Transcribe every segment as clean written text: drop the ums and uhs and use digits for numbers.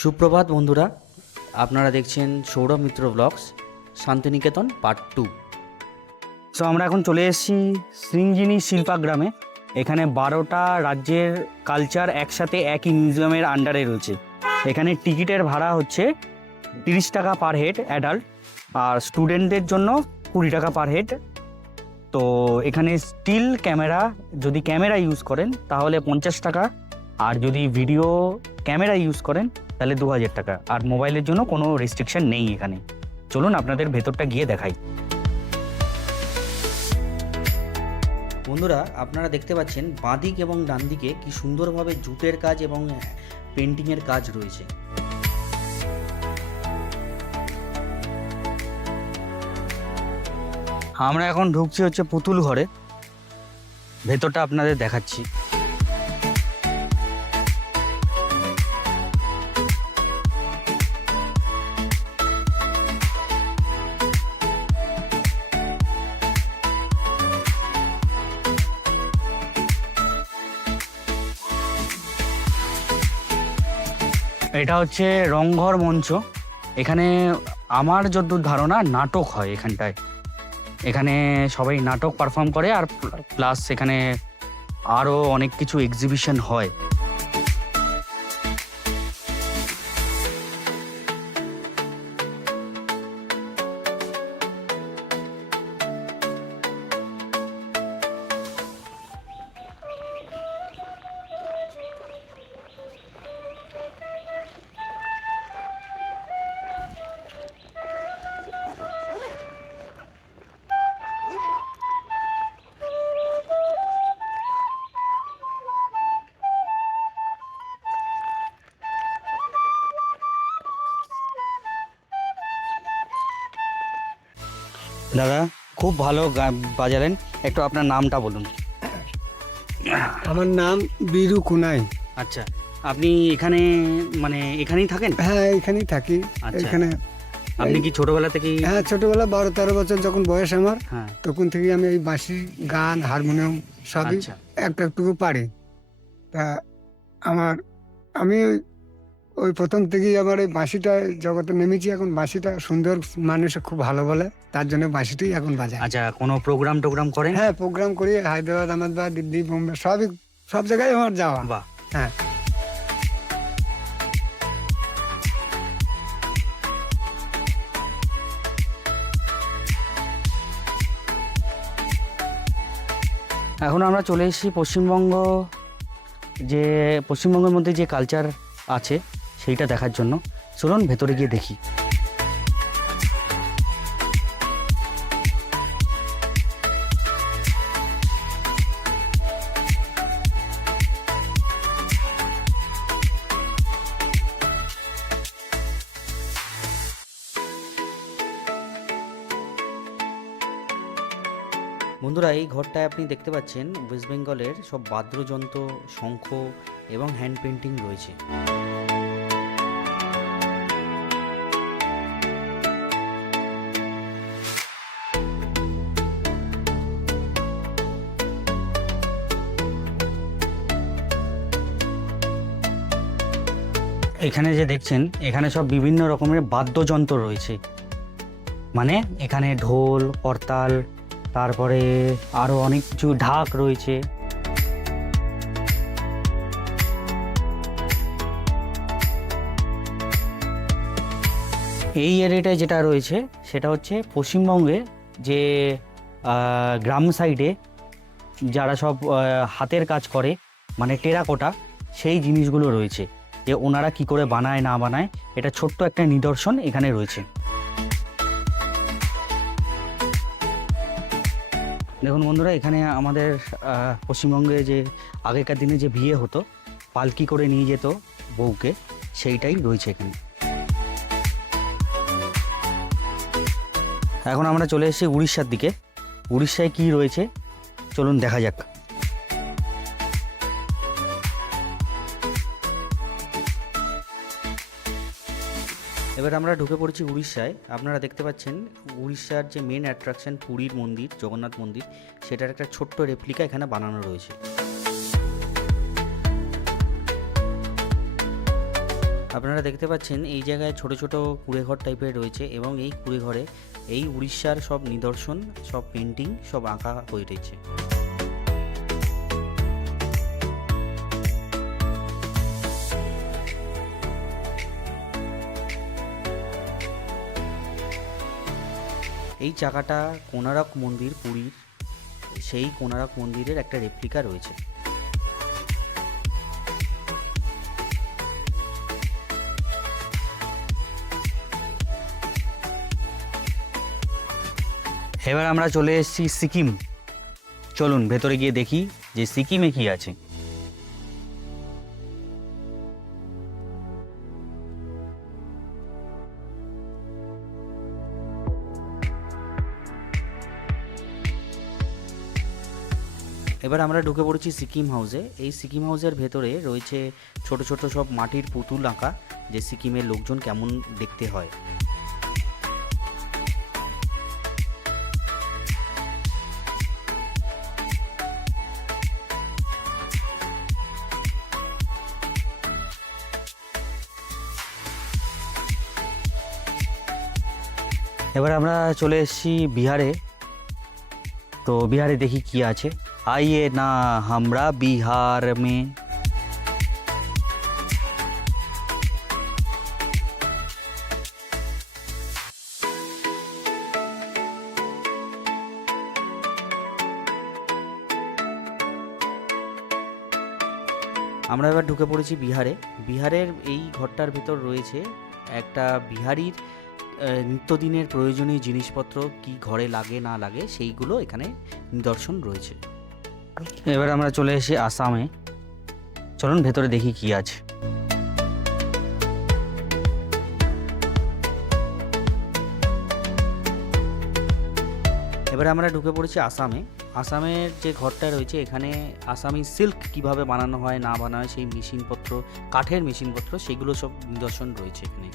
সুপ্রভাত বন্ধুরা, আপনারা দেখছেন সৌরভ মিত্র ব্লগস শান্তিনিকেতন পার্ট 2। সো আমরা এখন চলে এসেছি সৃঞ্জিনী শিল্পাগ্রামে। এখানে 12টা রাজ্যের কালচার একসাথে একই মিউজিয়ামের আন্ডারে রয়েছে। এখানে টিকিটের ভাড়া হচ্ছে 30 টাকা পার হেড অ্যাডাল্ট, আর স্টুডেন্টদের জন্য 20 টাকা পার হেড। তো এখানে স্টিল ক্যামেরা, যদি ক্যামেরা ইউজ করেন তাহলে 50 টাকা, আর যদি ভিডিও ক্যামেরা ইউজ করেন তাহলে 2000 টাকা। আর মোবাইলের জন্য কোনো রেস্ট্রিকশন নেই এখানে। চলুন আপনাদের ভেতরটা গিয়ে দেখাই। বন্ধুরা, আপনারা দেখতে পাচ্ছেন বাঁদিক এবং ডান দিকে কি সুন্দরভাবে জুটের কাজ এবং পেন্টিংয়ের কাজ রয়েছে। আমরা এখন ঢুকছি হচ্ছে পুতুল ঘরে, ভেতরটা আপনাদের দেখাচ্ছি। এটা হচ্ছে রংঘর মঞ্চ। এখানে আমার যতদূর ধারণা নাটক হয় এখানটায়। এখানে সবাই নাটক পারফর্ম করে, আর প্লাস এখানে আরও অনেক কিছু এক্সিবিশন হয়। দাদা, খুব ভালো বাজালেন। একটু আপনার নামটা বলুন। আমার নাম বীরু কুনাই। আচ্ছা, আপনি এখানে মানে এখানেই থাকেন? হ্যাঁ, এখানেই থাকি। আচ্ছা। এখানে আপনি কি ছোটবেলা থেকেই? হ্যাঁ, ছোটবেলা 12-13 বছর যখন বয়স আমার, হ্যাঁ। তখন থেকে আমি এই বাঁশি, গান, হারমোনিয়াম সবই আচ্ছা। একটু পারি। তা আমি ওই প্রথম থেকেই আমার এই বাঁশিটা জগতে নেমেছি। এখন বাঁশিটা সুন্দর, মানুষ খুব ভালো বলে, তার জন্য বাঁশিটাই এখন বাজায়। আচ্ছা, কোনো প্রোগ্রাম করেন? হ্যাঁ, প্রোগ্রাম করি হায়দ্রাবাদ, আহমেদাবাদ, দিল্লি, বোম্বে, সব জায়গায় আমার যাওয়া। বাহ। হ্যাঁ। এখন আমরা চলে এসেছি পশ্চিমবঙ্গের মধ্যে যে কালচার আছে সেইটা দেখার জন্য। চলুন ভেতরে গিয়ে দেখি। বন্ধুরা, এই ঘরটায় আপনি দেখতে পাচ্ছেন ওয়েস্ট বেঙ্গলের সব বাদ্যযন্ত্র, শঙ্খ এবং হ্যান্ড পেন্টিং রয়েছে। এখানে যে দেখছেন, এখানে সব বিভিন্ন রকমের বাদ্যযন্ত্র রয়েছে। মানে এখানে ঢোল, করতাল, তারপরে আরও অনেক কিছু, ঢাক রয়েছে। এই এরিয়াটায় যেটা রয়েছে সেটা হচ্ছে পশ্চিমবঙ্গে যে গ্রাম সাইডে যারা সব হাতের কাজ করে, মানে টেরাকোটা, সেই জিনিসগুলো রয়েছে। যে ওনারা কি করে বানায় না বানায়, এটা ছোট্ট একটা নিদর্শন এখানে রয়েছে। দেখুন বন্ধুরা, এখানে আমাদের পশ্চিমবঙ্গে যে আগেকার দিনে যে বিয়ে হতো, পালকি করে নিয়ে যেত বউকে, সেইটাই রয়েছে এখানে। এখন আমরা চলে এসেছি উড়িষ্যার দিকে। উড়িষ্যায় কি রয়েছে চলুন দেখা যাক। এবার আমরা ঢুকে পড়েছি উড়িষ্যায়। আপনারা দেখতে পাচ্ছেন উড়িষ্যার যে মেন অ্যাট্রাকশন পুরীর মন্দির, জগন্নাথ মন্দির, সেটার একটা ছোট্ট রেপ্লিকা এখানে বানানো রয়েছে। আপনারা দেখতে পাচ্ছেন এই জায়গায় ছোট ছোট কুঁড়েঘর টাইপের রয়েছে এবং এই কুঁড়েঘরে এই উড়িষ্যার সব নিদর্শন, সব পেন্টিং সব আঁকা হয়ে রয়েছে। এই চাকাটা কোণারক মন্দির, পুরীর সেই কোণারক মন্দিরের একটা রেপ্লিকা রয়েছে। এবার আমরা চলে এসেছি সিকিম। চলুন ভেতরে গিয়ে দেখি যে সিকিমে কি আছে। এবার আমরা ঢুকে পড়েছি সিকিম হাউসে। এই সিকিম হাউসের ভেতরে রয়েছে ছোট ছোট সব মাটির পুতুল আঁকা, যে সিকিমের লোকজন কেমন দেখতে হয়। এবার আমরা চলে এসেছি বিহারে। তো বিহারে দেখি কি আছে। आइए ना हमरा बिहार में। আমরা এবার ঢুকে পড়েছি বিহারে। বিহারের এই ঘরটার ভিতর রয়েছে একটা বিহারির নিত্যদিনের প্রয়োজনীয় জিনিসপত্র কি ঘরে লাগে না লাগে সেইগুলো এখানে নিদর্শন রয়েছে। এবার আমরা চলে এসেছি আসামে। চলুন ভেতরে দেখি কি আছে। এবার আমরা ঢুকে পড়েছি আসামে। আসামের যে ঘরটা রয়েছে এখানে আসামি সিল্ক কিভাবে বানানো হয় না বানানো হয় সেই মেশিনপত্র, কাঠের মেশিনপত্র, সেগুলো সব নিদর্শন রয়েছে এখানে।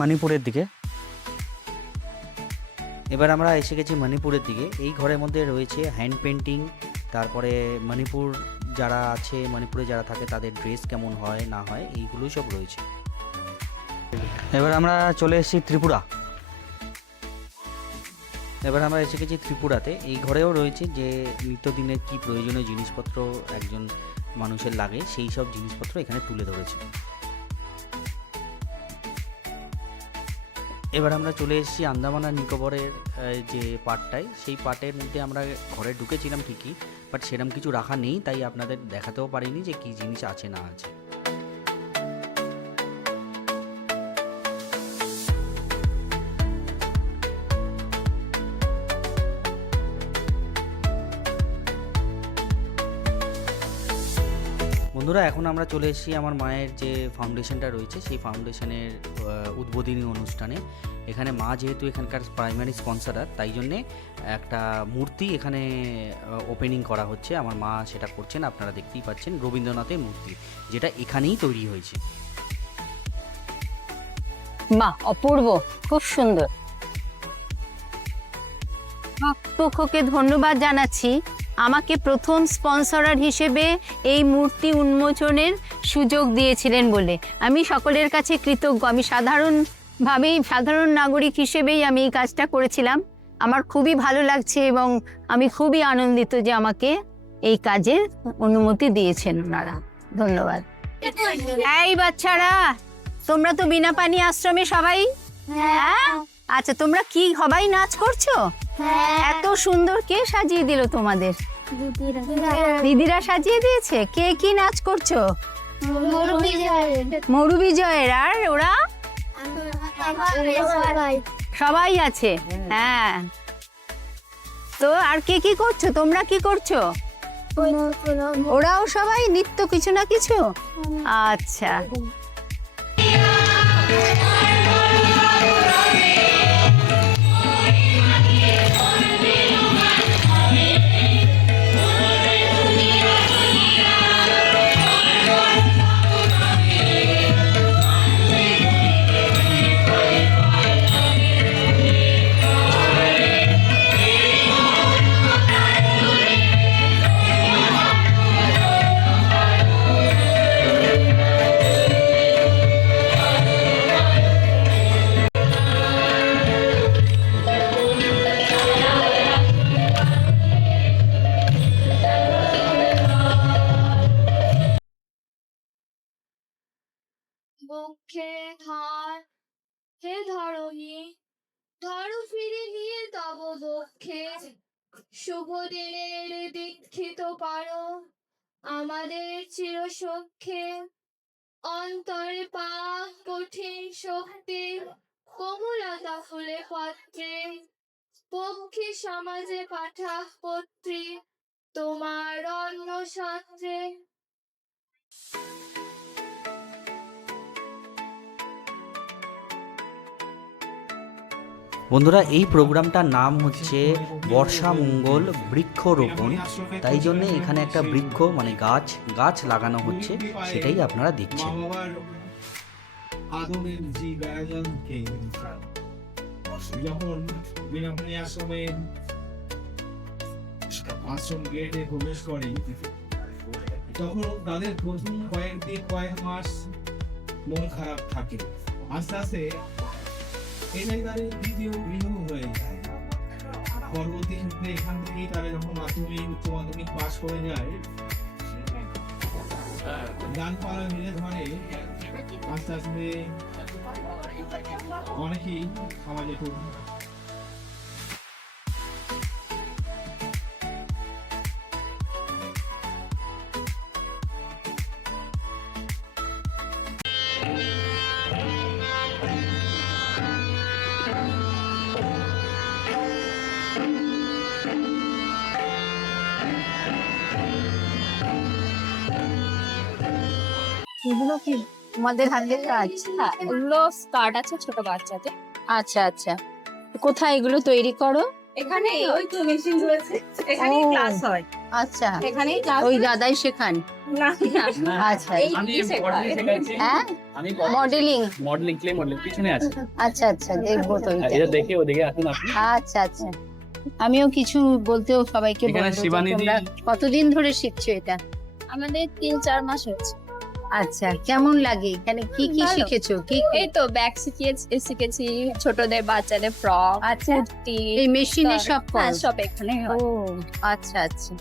মণিপুরের দিকে। এবার আমরা এসে গেছি মণিপুরের দিকে। এই ঘরের মধ্যে রয়েছে হ্যান্ড পেন্টিং, তারপরে মণিপুর যারা আছে, মণিপুরে যারা থাকে তাদের ড্রেস কেমন হয় না হয় এইগুলোই সব রয়েছে। এবার আমরা চলে এসেছি ত্রিপুরা। এবার আমরা এসে গেছি ত্রিপুরাতে। এই ঘরেও রয়েছে যে নিত্যদিনের কি প্রয়োজনীয় জিনিসপত্র একজন মানুষের লাগে সেই সব জিনিসপত্র এখানে তুলে ধরেছে। এবার আমরা চলে এসেছি আন্দামান আর নিকোবরের যে পার্টটায়, সেই পার্টের মধ্যে আমরা ঘরে ঢুকেছিলাম ঠিকই, বাট সেরকম কিছু রাখা নেই, তাই আপনাদের দেখাতেও পারিনি যে কী জিনিস আছে না আছে। বন্ধুরা, এখন আমরা চলে এসেছি আমার মায়ের যে ফাউন্ডেশনটা রয়েছে সেই ফাউন্ডেশনের উদ্বোধনী অনুষ্ঠানে। এখানে মা যেহেতু এখানকার প্রাইমারি স্পন্সরার, তাই জন্যে একটা মূর্তি এখানে ওপেনিং করা হচ্ছে। আমার মা সেটা করছেন, আপনারা দেখতেই পাচ্ছেন, রবীন্দ্রনাথের মূর্তি, যেটা এখানেই তৈরি হয়েছে। বাহ, অপূর্ব, খুব সুন্দর। পক্ষকে ধন্যবাদ জানাচ্ছি আমাকে প্রথম স্পন্সরার হিসেবে এই মূর্তি উন্মোচনের সুযোগ দিয়েছিলেন বলে। আমি সকলের কাছে কৃতজ্ঞ। আমি সাধারণ নাগরিক হিসেবেই আমি এই কাজটা করেছিলাম। আমার খুবই ভালো লাগছে এবং আমি খুবই আনন্দিত যে আমাকে এই কাজের অনুমতি দিয়েছেন ওনারা। ধন্যবাদ। এই বাচ্চারা, তোমরা তো বিনা পানি আশ্রমে সবাই? হ্যাঁ। আচ্ছা, তোমরা কি সবাই নাচ করছো? এত সুন্দর কে সাজিয়ে দিল তোমাদের? দিদিরা সাজিয়ে দিয়েছে। কে কি নাচ করছো? মরু বিজয়ের। আর ওরা সবাই আছে? হ্যাঁ। তো আর কে কি করছো? তোমরা কি করছো? ওরাও সবাই নৃত্য কিছু না কিছু? আচ্ছা। বক্ষে ধর, হে ধরণী, ধরো ফিরে নিয়ে তব বক্ষে, শুভ দিনের দীক্ষিত করো আমাদের চিরসখ্যে। অন্তরে পাক কঠিন শক্তি, কোমলতা ফুলে পত্রে, পক্ষী সমাজে পাঠা পত্রী, তোমার অন্ন সাত্রে। বন্ধুরা, এই প্রোগ্রামটার নাম হচ্ছে বর্ষা মঙ্গল বৃক্ষরোপণ। তাই জন্য এখানে একটা বৃক্ষ মানে গাছ লাগানো হচ্ছে, সেটাই আপনারা দেখছেন। আদমের যে ব্যয়জনকে যখন বিনামূল্যে আশ্রম গেটে প্রবেশ করে, তখন তাদের প্রথম কয়েক মাস মন খারাপ থাকে। আস্তে আস্তে এটাই তাদের দ্বিতীয় গৃহ হয়ে যায়। পরবর্তী ক্ষেত্রে এখান থেকেই তারা যখন মাধ্যমিক উচ্চ মাধ্যমিক পাশ করে যায়, গানপালা মিলে ধরে, আস্তে আস্তে অনেকেই সমাজে খুব এগুলো কি তোমাদের হাতের কাজ? হ্যাঁ, এগুলো স্কার্ট আছে ছোট বাচ্চাদের। আচ্ছা আচ্ছা, কোথায় এগুলো তৈরি করো? এখানে ওই তো মেশিন রয়েছে, এখানেই ও। ক্লাস হয়। আচ্ছা, এখানেই ক্লাস ওই দাদাই শেখান? না আচ্ছা, এই শেখায়। হ্যাঁ, আমি মডেলিং। মডেলিং ক্লে মডেলিং পিছনে আছে। আচ্ছা আচ্ছা, দেখবো তো এটা। এটা দেখে ওদিকে আসুন আপনি। আচ্ছা আচ্ছা, আমিও কিছু বলতেও সবাইকে এখানে বলবো যে শিবানী দি- তোমরা কতদিন ধরে শিখছো এটা? আমাদের 3-4 মাস হয়েছে। আচ্ছা, কেমন লাগে এখানে? কি কি ভালো। শিখেছো? কি কি? এই তো ব্যাগ শিখেছি, ছোটদের বাচ্চাদের ফ্রক, আচ্ছা, কুর্তি, এই মেশিনে সব হ্যাঁ, করো? সব এখানে ও হয়। আচ্ছা আচ্ছা,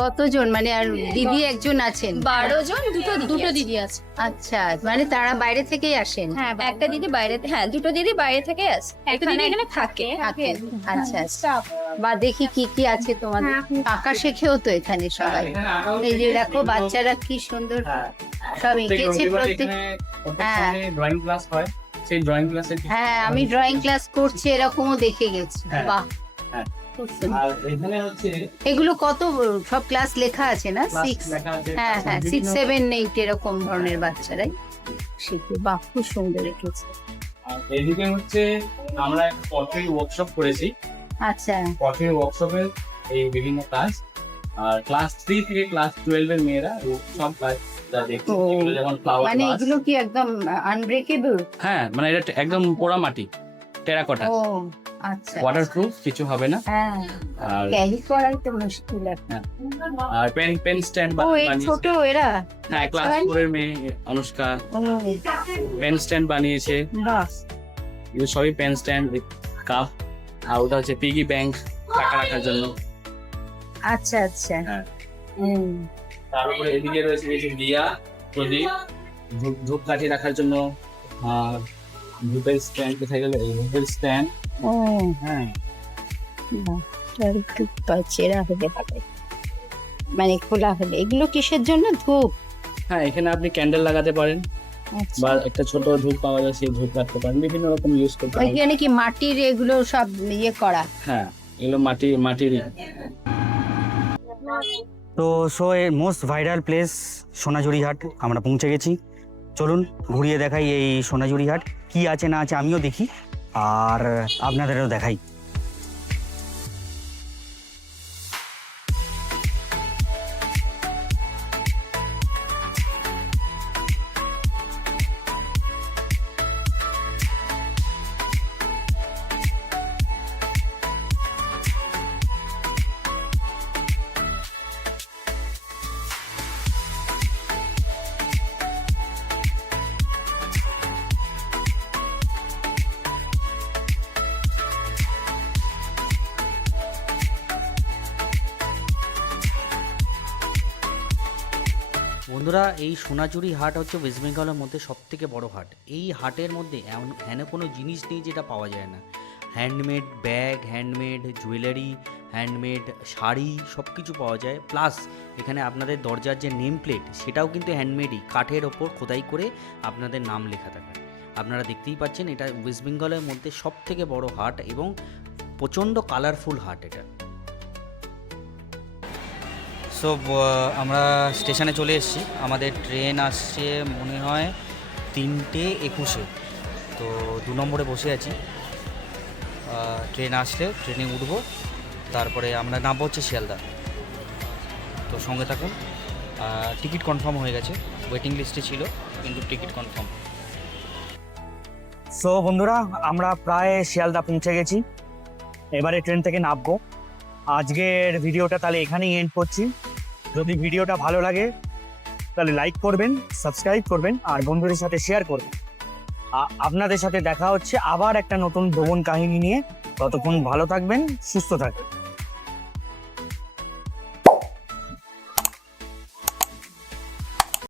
কতজন মানে? আর দিদি একজন আছেন? 12 জন, দুটো দিদি দিদি আছে। আচ্ছা, মানে তারা বাইরে থেকেই আসেন? হ্যাঁ, একটা দিদি বাইরে, হ্যাঁ দুটো দিদি বাইরে থেকে আসে, একটা দিদি এখানে থাকে। থাকেন। আচ্ছা আচ্ছা, বা দেখি কি কি আছে তোমাদের। আঁকা শেখেও তো এখানে সবাই। এই যে দেখো বাচ্চারা কি সুন্দর সব এঁকেছে প্রত্যেক। হ্যাঁ। ড্রয়িং ক্লাস হয়, সেই ড্রয়িং ক্লাসে হ্যাঁ, আমি ড্রয়িং ক্লাস করছি এরকমও দেখে গেছি। হ্যাঁ। বাহ, হ্যাঁ। খুব সুন্দর। আর এখানে হচ্ছে এগুলো কত সব ক্লাস লেখা আছে না? class 6, লেখা আছে। হ্যাঁ হ্যাঁ, 6, বিভিন্ন- 7, 8 এরকম ধরনের বাচ্চারাই শিখে। বাহ, খুব সুন্দর রেখেছে। আর এদিকে হচ্ছে আমরা একটা পটরি ওয়ার্কশপ করেছি। আচ্ছা, পটরি ওয়ার্কশপের এই বিভিন্ন ক্লাস, আর ক্লাস 3 থেকে ক্লাস 12 এর মেয়েরা সব কাজ দেখছে। ও। এগুলো যেমন ফ্লাওয়ার মানে এগুলো কি একদম আনব্রেকেবল? হ্যাঁ, মানে এটা একদম পোড়া মাটি, টেরাকোটা, ও আচ্ছা, ওয়াটারপ্রুফ, কিছু হবে না। হ্যাঁ, আর ক্যারি করাই তো মুশকিল এখন। আর পেন স্ট্যান্ড ও, এই ছোট এরা? হ্যাঁ, ক্লাস 4 এর মেয়ে অনুষ্কা ও, পেন স্ট্যান্ড বানিয়েছে। বাহ, এগুলো সবই পেন স্ট্যান্ড, কাপ। আর ওটা হচ্ছে পিগি ব্যাংক, টাকা রাখার জন্য। আচ্ছা আচ্ছা। হ্যাঁ। হুম, তার উপরে এদিকে রয়েছে কিছু দিয়া, প্রদীপ, ধূপকাঠি রাখার জন্য। আর ধূপের স্ট্যান্ড কোথায় গেল? এই ধূপের স্ট্যান্ড। ও, হ্যাঁ, বাহ, তার একটু চেরা হতে পারে, মানে খোলা হলে। এগুলো কিসের জন্য? ধূপ? হ্যাঁ, এখানে আপনি ক্যান্ডেল লাগাতে পারেন, আচ্ছা, বা একটা ছোট ধূপ পাওয়া যায়, সেই ধূপ রাখতে পারেন, বিভিন্ন রকম ইউজ করতে পারেন। ওইখানে কি মাটির এগুলো সব ইয়ে করা? হ্যাঁ, এগুলো মাটির। তো সো এর মোস্ট ভাইরাল প্লেস সোনাঝুরি হাট আমরা পৌঁছে গেছি। চলুন ঘুরিয়ে দেখাই এই সোনাঝুরি হাট, কি আছে না আছে আমিও দেখি আর আপনাদেরও দেখাই। বন্ধুরা, এই সোনাঝুরি হাট হচ্ছে ওয়েস্ট বেঙ্গলের মধ্যে সবথেকে বড় হাট। এই হাটের মধ্যে এমন কোনো জিনিস নেই যেটা পাওয়া যায় না। Handmade bag, handmade jewellery, handmade sari সব কিছু পাওয়া যায়। প্লাস এখানে আপনাদের দরজার যে নেম প্লেট সেটাও কিন্তু হ্যান্ডমেডই, কাঠের ওপর খোদাই করে আপনাদের নাম লেখা থাকে। আপনারা দেখতেই পাচ্ছেন এটা ওয়েস্ট বেঙ্গলের মধ্যে সবথেকে বড় হাট এবং প্রচণ্ড কালারফুল হাট এটা। সো আমরা স্টেশনে চলে এসেছি। আমাদের ট্রেন আসছে মনে হয় 3:21। তো 2 নম্বরে বসে আছি। ট্রেন আসলে ট্রেনে উঠবো, তারপরে আমরা নামবো হচ্ছে শিয়ালদা। তো সঙ্গে থাকুন। টিকিট কনফার্ম হয়ে গেছে, ওয়েটিং লিস্টে ছিল কিন্তু টিকিট কনফার্ম। সো বন্ধুরা, আমরা প্রায় শিয়ালদা পৌঁছে গেছি। এবারে ট্রেন থেকে নামবো। আজকের ভিডিওটা তাহলে এখানেই এন্ড করছি। যদি ভিডিওটা ভালো লাগে তাহলে লাইক করবেন, সাবস্ক্রাইব করবেন আর বন্ধুদের সাথে শেয়ার করবেন। আপনাদের সাথে দেখা হচ্ছে আবার একটা নতুন ভ্রমণ কাহিনী নিয়ে। ততক্ষণ ভালো থাকবেন, সুস্থ থাকবেন।